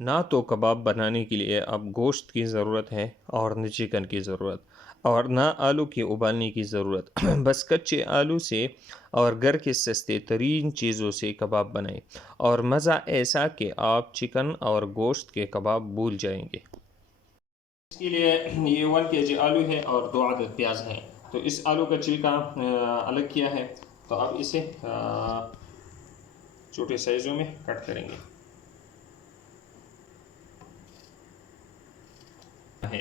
ना तो कबाब बनाने के लिए अब गोश्त की ज़रूरत है और न चिकन की ज़रूरत और ना आलू के उबालने की ज़रूरत बस कच्चे आलू से और घर के सस्ते तरीन चीज़ों से कबाब बनाएं और मज़ा ऐसा कि आप चिकन और गोश्त के कबाब भूल जाएंगे। इसके लिए ये 1 kg आलू है और 2 अदद प्याज हैं। तो इस आलू का छिलका अलग किया है। तो अब इसे छोटे साइज़ों में कट करेंगे। है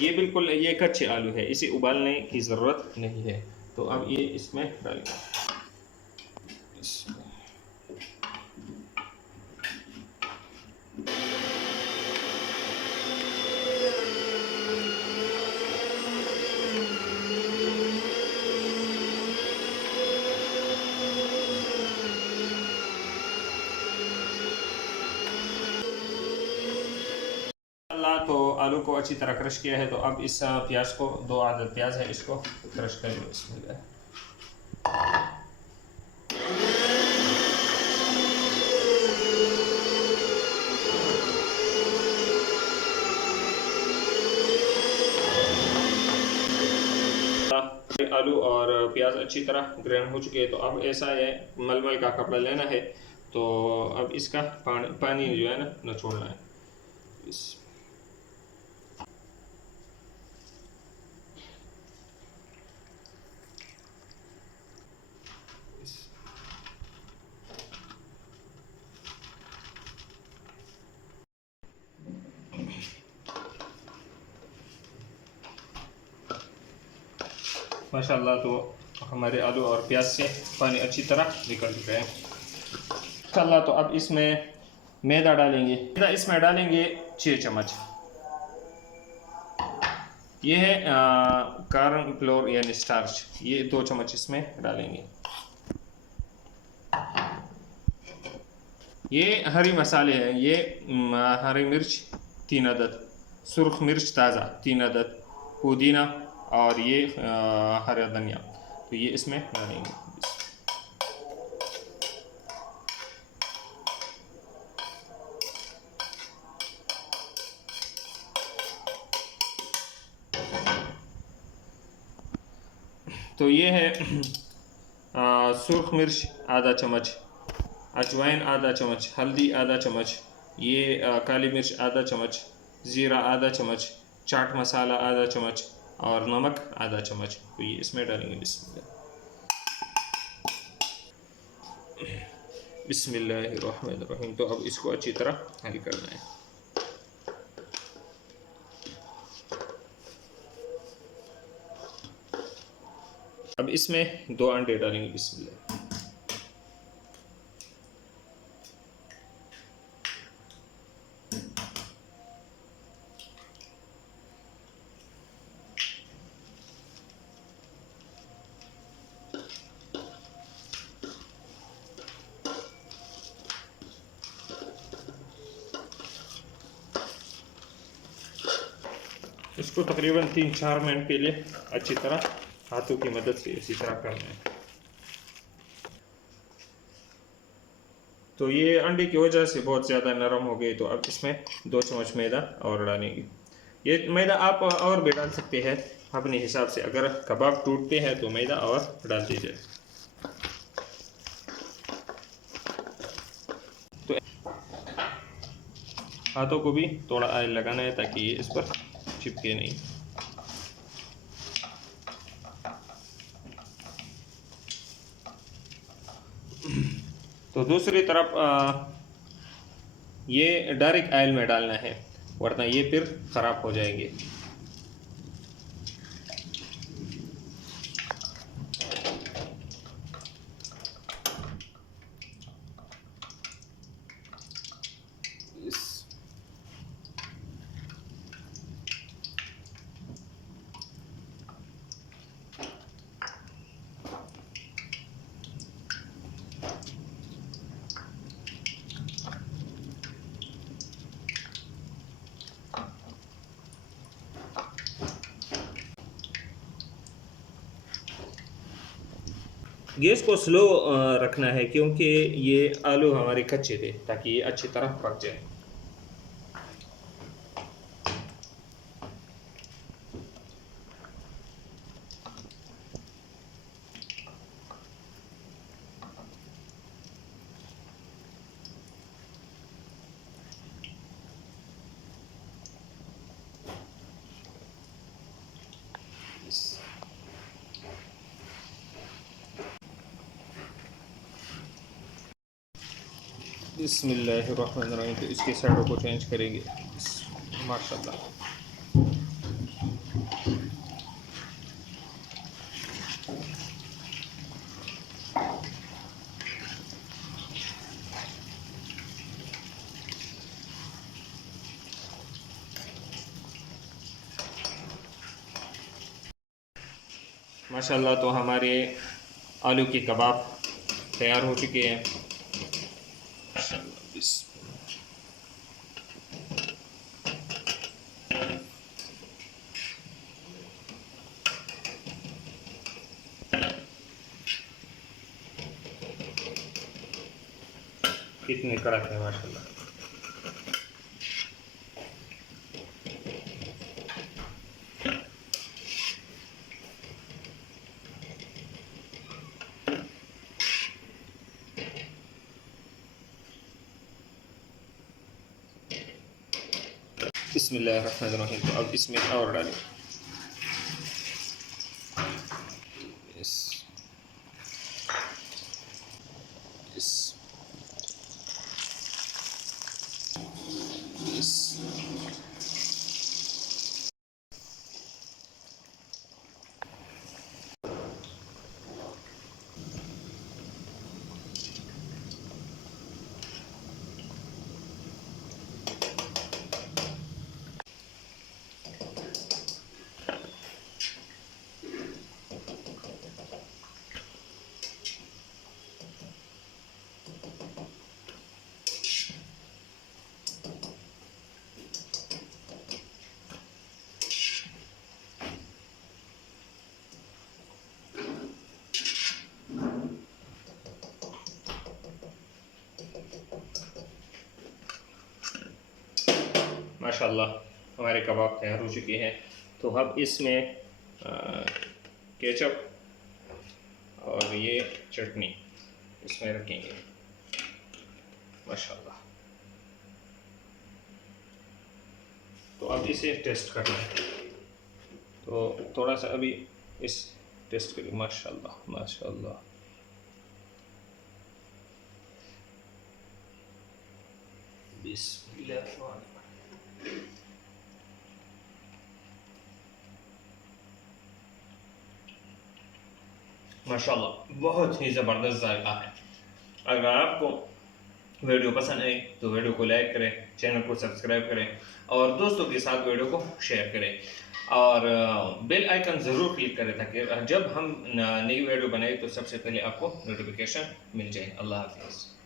ये बिल्कुल ये कच्चे आलू है, इसे उबालने की ज़रूरत नहीं है। तो अब ये इसमें डालेंगे। तो आलू को अच्छी तरह क्रश किया है। तो अब इस प्याज को 2 अदद प्याज है, इसको क्रश करेंगे इसमें। आलू और प्याज अच्छी तरह ग्रेन हो चुके हैं। तो अब ऐसा है, मलमल का कपड़ा लेना है। तो अब इसका पानी जो है ना न छोड़ना है। माशाल्लाह, तो हमारे आलू और प्याज से पानी अच्छी तरह निकल चुका है माशाल्लाह। तो अब इसमें मैदा डालेंगे। मैदा इसमें डालेंगे 6 चम्मच। ये है कार्न फ्लोर यानी स्टार्च, ये 2 चम्मच इसमें डालेंगे। ये हरी मसाले हैं, ये हरी मिर्च 3 अदद, सुर्ख मिर्च ताज़ा 3 अदद, पुदीना और ये हरा धनिया। तो ये इसमें डालेंगे। तो ये है सुर्ख मिर्च आधा चम्मच, अजवाइन आधा चम्मच, हल्दी आधा चम्मच, ये काली मिर्च आधा चम्मच, ज़ीरा आधा चम्मच, चाट मसाला आधा चम्मच और नमक आधा चम्मच। तो ये इसमें डालेंगे। बिस्मिल्लाहिर्रहमानिर्रहीम। तो अब इसको अच्छी तरह हल करना है। अब इसमें 2 अंडे डालेंगे। बिस्मिल्लाह। इसको तकरीबन 3-4 मिनट के लिए अच्छी तरह हाथों की मदद से इसी तरह करना है। तो ये अंडे की वजह से बहुत ज़्यादा नरम हो गई। तो अब इसमें 2 चम्मच मैदा और डालेंगे। ये मैदा आप और भी डाल सकते हैं अपने हिसाब से। अगर कबाब टूटते हैं तो मैदा और डाल दीजिए। तो हाथों को भी थोड़ा ऑयल लगाना है ताकि ये इस पर चिपके नहीं। तो दूसरी तरफ ये डायरेक्ट ऑयल में डालना है, वरना ये फिर ख़राब हो जाएंगे। गैस को स्लो रखना है क्योंकि ये आलू हमारे कच्चे थे, ताकि ये अच्छी तरह पक जाए। बिस्मिल्लाहिर्रहमानिर्रहीम। तो इसके साइडों को चेंज करेंगे। माशाल्लाह। माशाल्लाह, तो हमारे आलू के कबाब तैयार हो चुके हैं। माशाल्लाह। कितने कड़क है माशाल्लाह। बिस्मिल्लाहिर्रहमानिर्रहीम। तो अब इसमें और डालें। इस इस इस माशाल्लाह, हमारे कबाब तैयार हो चुके हैं। तो अब इसमें केचप और ये चटनी इसमें रखेंगे। माशाल्लाह। तो अब इसे टेस्ट करना है। तो थोड़ा सा अभी इस टेस्ट करिए। माशाल्लाह माशाल्लाह। बिस्मिल्लाह। माशाल्लाह, बहुत ही ज़बरदस्त जायका है। अगर आपको वीडियो पसंद आए तो वीडियो को लाइक करें, चैनल को सब्सक्राइब करें और दोस्तों के साथ वीडियो को शेयर करें और बेल आइकन ज़रूर क्लिक करें ताकि जब हम नई वीडियो बनाए तो सबसे पहले आपको नोटिफिकेशन मिल जाए। अल्लाह हाफिज़।